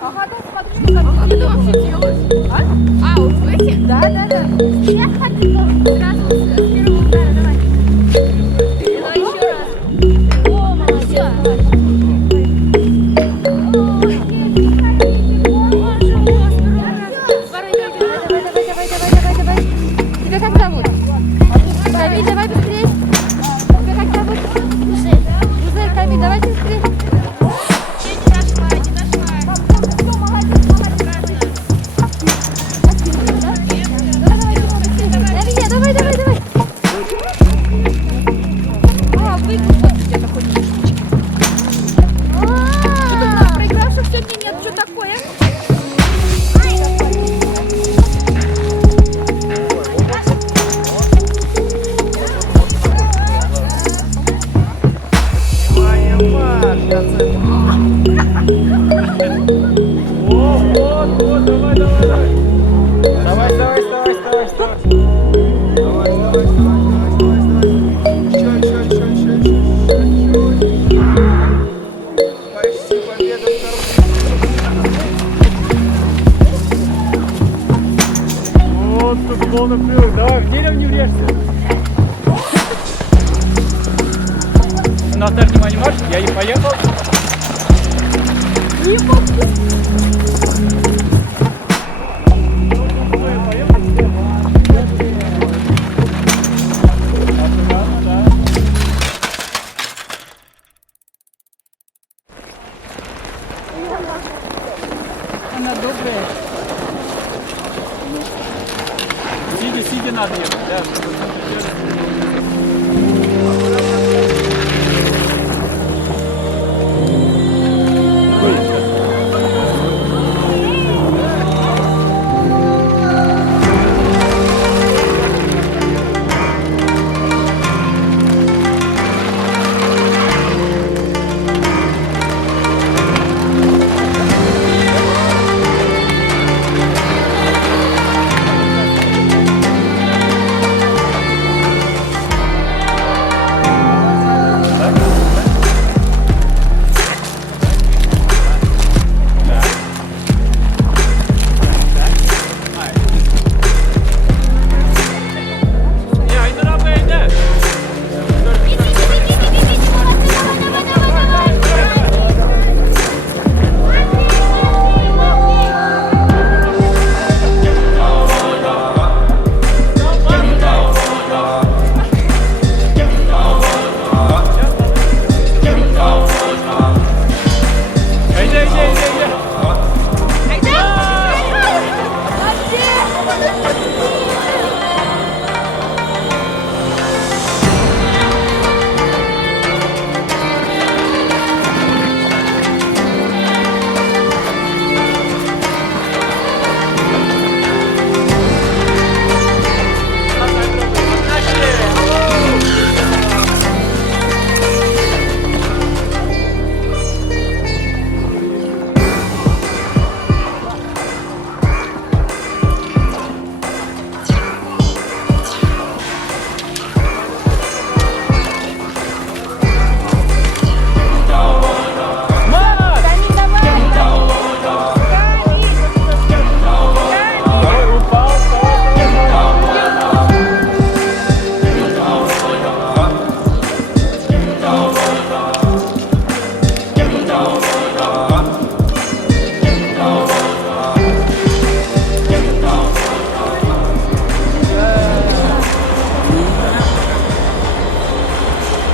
Ага, да, смотри, как это вообще делать. А, в смысле? Да. Я ходила сразу с первого удара, давай. Давай еще раз. О, молодец. Давай. Тебя как зовут? Камиль, давай быстрее. Тебя как зовут? Гузель, Камиль, давай быстрее. Давай. А, выиграл где-то хоть чуть-чуть. Что-то у нас проигравших сегодня нет. Что такое? Вот, давай. Давай. Почти победа Вот тут полный привод. Давай, в дерево не врежься. На старт внимание марш, я не поехал. Не могу. Она добрая. Сидя надо ехать, да.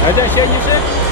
Hadi aşağı gidecek.